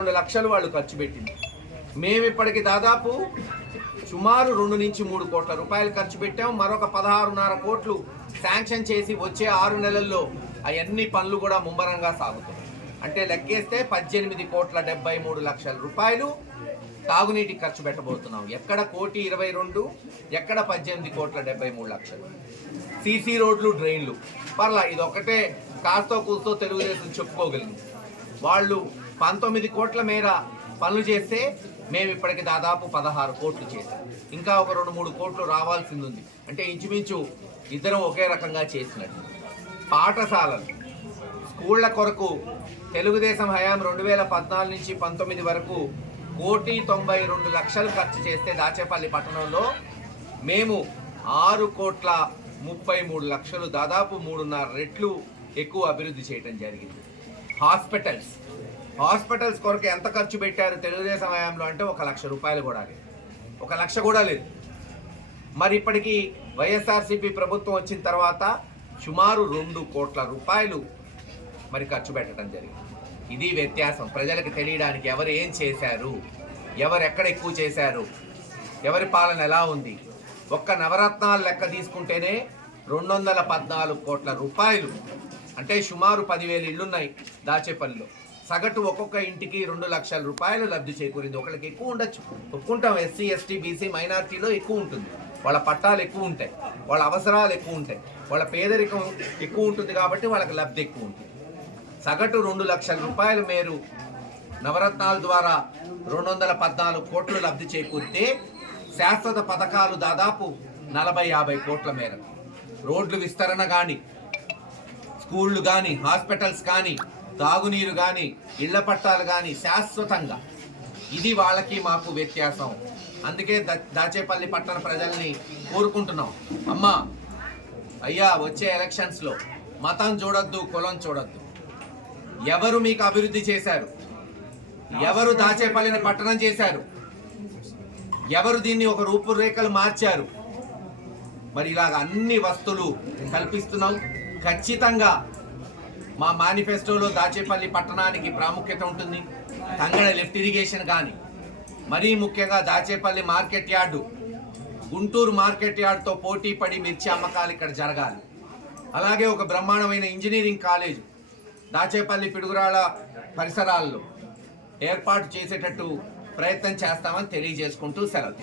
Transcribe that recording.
రెండు లక్షలు వాళ్ళు ఖర్చు పెట్టింది. మేము ఇప్పటికి దాదాపు సుమారు రెండు నుంచి మూడు కోట్ల రూపాయలు ఖర్చు పెట్టాం. మరొక పదహారున్నర కోట్లు శాంక్షన్ చేసి వచ్చే ఆరు నెలల్లో అవన్నీ పనులు కూడా ముమ్మరంగా సాగుతాయి అంటే లెక్కేస్తే పద్దెనిమిది కోట్ల డెబ్బై మూడు లక్షల రూపాయలు తాగునీటి ఖర్చు పెట్టబోతున్నాం. ఎక్కడ కోటి ఇరవై రెండు ఎక్కడ పద్దెనిమిది కోట్ల డెబ్బై మూడు లక్షలు. సీసీ రోడ్లు డ్రైన్లు. పర్లా ఇది ఒకటే కాస్తో కూస్తో తెలుగుదేశం చెప్పుకోగలిగింది. వాళ్ళు పంతొమ్మిది కోట్ల మేర పనులు చేస్తే మేము ఇప్పటికి దాదాపు పదహారు కోట్లు చేశాం. ఇంకా ఒక రెండు మూడు కోట్లు రావాల్సింది ఉంది అంటే ఇంచుమించు ఇద్దరం ఒకే రకంగా చేసినట్టు. పాఠశాలలు స్కూళ్ళ కొరకు తెలుగుదేశం హయాం రెండు వేల పద్నాలుగు నుంచి పంతొమ్మిది వరకు కోటి తొంభై రెండు లక్షలు ఖర్చు చేస్తే దాచేపల్లి పట్టణంలో మేము ఆరు కోట్ల ముప్పై మూడు లక్షలు దాదాపు మూడున్నర రెట్లు ఎక్కువ అభివృద్ధి చేయడం జరిగింది. హాస్పిటల్స్ హాస్పిటల్స్ కొరకు ఎంత ఖర్చు పెట్టారు తెలుగుదేశం హయాంలో అంటే ఒక లక్ష రూపాయలు కూడా లేదు. ఒక లక్ష కూడా లేదు. మరి ఇప్పటికీ వైఎస్ఆర్సీపీ ప్రభుత్వం వచ్చిన తర్వాత సుమారు రెండు కోట్ల రూపాయలు మరి ఖర్చు పెట్టడం జరిగింది. ఇది వ్యత్యాసం. ప్రజలకు తెలియడానికి ఎవరు ఏం చేశారు? ఎవరు ఎక్కడ ఎక్కువ చేశారు? ఎవరి పాలన ఎలా ఉంది? ఒక్క నవరత్నాలు లెక్క తీసుకుంటేనే రెండు వందల పద్నాలుగు కోట్ల రూపాయలు. అంటే సుమారు పదివేలు ఇళ్ళున్నాయి దాచేపల్లిలో. సగటు ఒక్కొక్క ఇంటికి రెండు లక్షల రూపాయలు లబ్ధి చేకూరింది. ఒకళ్ళకి ఎక్కువ ఉండొచ్చు. ఒప్పుకుంటాం. ఎస్సీ ఎస్టీ బీసీ మైనార్టీలో ఎక్కువ ఉంటుంది. వాళ్ళ పట్టాలు ఎక్కువ ఉంటాయి. వాళ్ళ అవసరాలు ఎక్కువ ఉంటాయి. వాళ్ళ పేదరికం ఎక్కువ ఉంటుంది కాబట్టి వాళ్ళకి లబ్ధి ఎక్కువ ఉంటుంది. సగటు రెండు లక్షల రూపాయలు మేరు నవరత్నాల ద్వారా రెండు వందల పద్నాలుగు కోట్లు లబ్ధి చేకూరితే శాశ్వత పథకాలు దాదాపు నలభై యాభై కోట్ల మేర రోడ్లు విస్తరణ కానీ స్కూళ్ళు కానీ హాస్పిటల్స్ కానీ తాగునీరు కానీ ఇళ్ళ పట్టాలు కానీ శాశ్వతంగా. ఇది వాళ్ళకి మాకు వ్యత్యాసం. అందుకే దాచేపల్లి పట్టణ ప్రజల్ని కోరుకుంటున్నాం. అమ్మా అయ్యా వచ్చే ఎలక్షన్స్లో మతం చూడొద్దు కులం చూడొద్దు. ఎవరు మీకు అభివృద్ధి చేశారు? ఎవరు దాచేపల్లిని పట్టణం చేశారు? ఎవరు దీన్ని ఒక రూపురేఖలు మార్చారు? మరి ఇలాగ అన్ని వస్తువులు కల్పిస్తున్నాం. ఖచ్చితంగా మా మేనిఫెస్టోలో దాచేపల్లి పట్టణానికి ప్రాముఖ్యత ఉంటుంది. తంగడ లిఫ్ట్ ఇరిగేషన్ కానీ మరీ ముఖ్యంగా Dachepalli market yard Guntur market యార్డ్తో పోటీ పడి మిర్చి అమ్మకాలు ఇక్కడ జరగాలి. అలాగే ఒక బ్రహ్మాండమైన ఇంజనీరింగ్ కాలేజ్ దాచేపల్లి పిడుగురాళ్ళ పరిసరాల్లో ఏర్పాటు చేసేటట్టు ప్రయత్నం చేస్తామని తెలియజేసుకుంటూ సెలవు